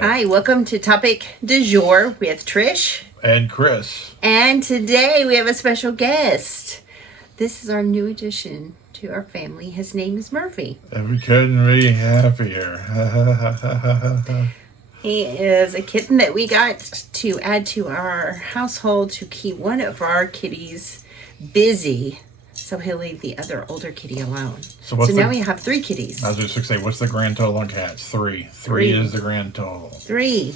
Hi, welcome to Topic du Jour with Trish. And Chris. And today we have a special guest. This is our new addition to our family. His name is Murphy. And we couldn't be happier. He is a kitten that we got to add to our household to keep one of our kitties busy. So he'll leave the other older kitty alone. So now we have 3 kitties. I was just going to say, what's the grand total on cats? 3. 3 is the grand total. 3.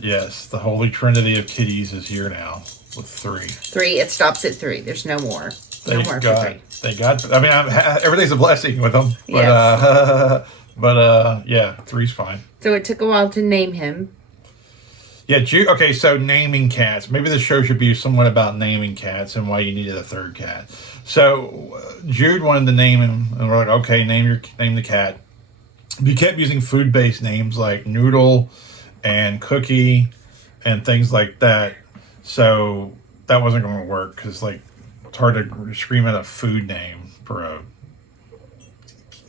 Yes, the holy trinity of kitties is here now with 3. 3. It stops at 3. There's no more. No more for 3. They got. I mean, everything's a blessing with them. But, yes. Yeah, 3's fine. So it took a while to name him. Yeah, okay, so naming cats. Maybe the show should be somewhat about naming cats and why you needed a 3rd cat. So Jude wanted to name him, and we're like, okay, name the cat. We kept using food-based names like Noodle and Cookie and things like that. So that wasn't going to work because it's hard to scream out a food name for a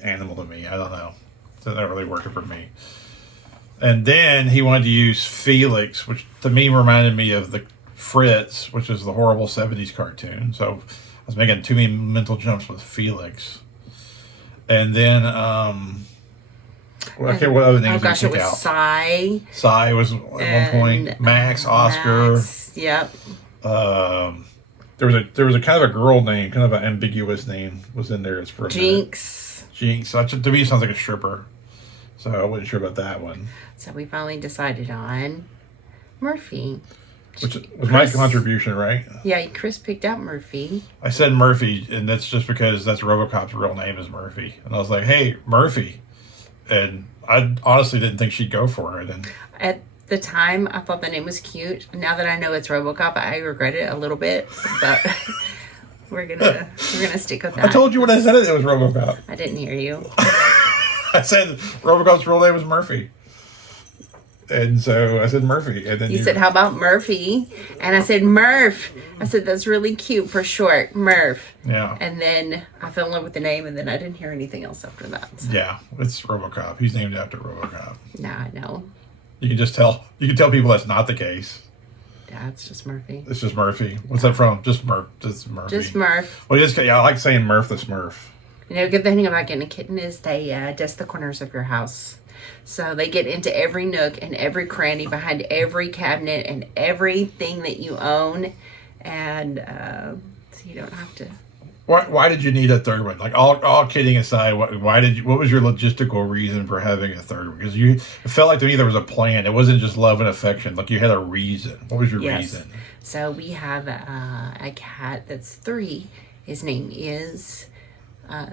animal to me. I don't know. So that really worked for me. And then he wanted to use Felix, which to me reminded me of the Fritz, which is the horrible 70s cartoon. So I was making too many mental jumps with Felix. And then, what other names did you pick out? Cy. Cy was at one point. Max, Oscar. Max, yep. There was a kind of a girl name, kind of an ambiguous name was in there. For Jinx. Jinx. To me, sounds like a stripper. So I wasn't sure about that one. So we finally decided on Murphy. Which was my contribution, right? Yeah, Chris picked out Murphy. I said Murphy, and that's just because that's RoboCop's real name is Murphy. And I was like, hey, Murphy. And I honestly didn't think she'd go for it. And at the time, I thought the name was cute. Now that I know it's RoboCop, I regret it a little bit. But we're gonna stick with that. I told you when I said it was RoboCop. I didn't hear you. I said RoboCop's real name was Murphy. And so I said Murphy. And then you said, how about Murphy? And I said, Murph. I said, that's really cute for short, Murph. Yeah. And then I fell in love with the name, and then I didn't hear anything else after that. So. Yeah, it's RoboCop. He's named after RoboCop. Nah, I know. You can tell people that's not the case. Yeah, it's just Murphy. It's just Murphy. What's that from? Just Murphy. Just Murph. Well, I like saying Murph the Smurf. You know, good thing about getting a kitten is they dust the corners of your house. So they get into every nook and every cranny behind every cabinet and everything that you own. And so you don't have to. Why did you need a 3rd one? Like all kidding aside, what was your logistical reason for having a 3rd one? Because it felt like to me there was a plan. It wasn't just love and affection. Like you had a reason. What was your reason? So we have a cat that's 3. His name is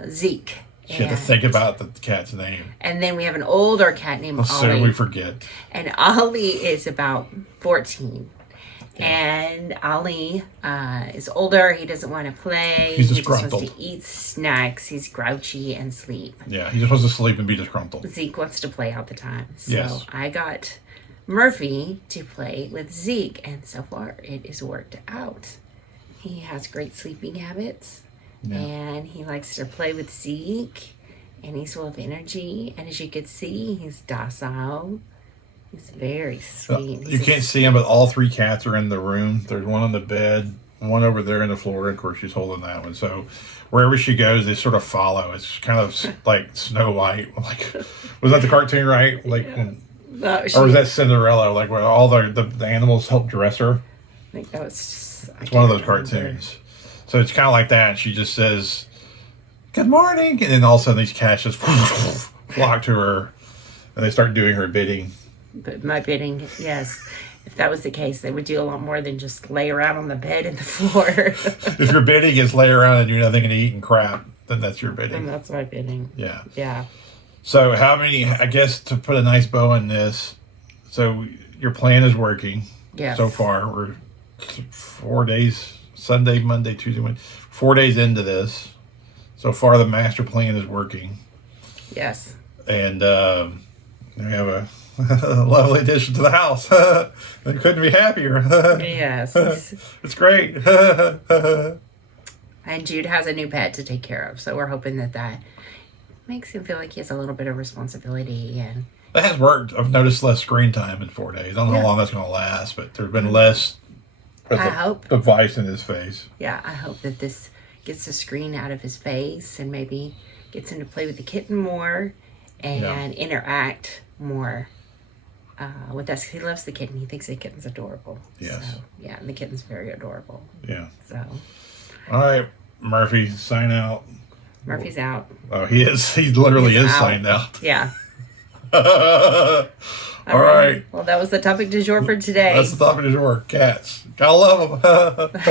Zeke. You had to think about the cat's name. And then we have an older cat named Ollie. Soon we forget. And Ollie is about 14. Yeah. And Ollie is older. He doesn't want to play. He's He just wants to eat snacks. He's grouchy and sleep. Yeah, he just wants to sleep and be disgruntled. Zeke wants to play all the time. So yes. I got Murphy to play with Zeke. And so far, it has worked out. He has great sleeping habits. Yeah. And he likes to play with Zeke, and he's full of energy. And as you can see, he's docile. He's very sweet. You can't see him, but all 3 cats are in the room. There's one on the bed, one over there in the floor. Of course, she's holding that one. So wherever she goes, they sort of follow. It's kind of like Snow White. Like, was that the cartoon, right? Like, no, or was that Cinderella? Like where all the animals help dress her. I think that was. It's one of those cartoons. So it's kind of like that. She just says, good morning. And then all of a sudden these cats just flock to her and they start doing her bidding. But my bidding, yes. If that was the case, they would do a lot more than just lay around on the bed and the floor. If your bidding is lay around and do nothing and eat and crap, then that's your bidding. And that's my bidding. Yeah. Yeah. So how many, I guess to put a nice bow on this, so your plan is working. Yes. So far. We're 4 days. Sunday, Monday, Tuesday, Wednesday. 4 days into this. So far, the master plan is working. Yes. And we have a lovely addition to the house. I couldn't be happier. Yes. It's great. And Jude has a new pet to take care of. So we're hoping that makes him feel like he has a little bit of responsibility. And That has worked. I've noticed less screen time in 4 days. I don't know how long that's going to last, but there's been less with I the hope. device in his face. Yeah, I hope that this gets the screen out of his face and maybe gets him to play with the kitten more and interact more with us. He loves the kitten. He thinks the kitten's adorable. Yes. So, yeah, and the kitten's very adorable. Yeah. So All right, Murphy, sign out. Murphy's out. Oh, he is. He literally He's is out. signed out. Yeah. All right. Well, that was the topic du jour for today. That's the topic du jour. Cats. Gotta love them.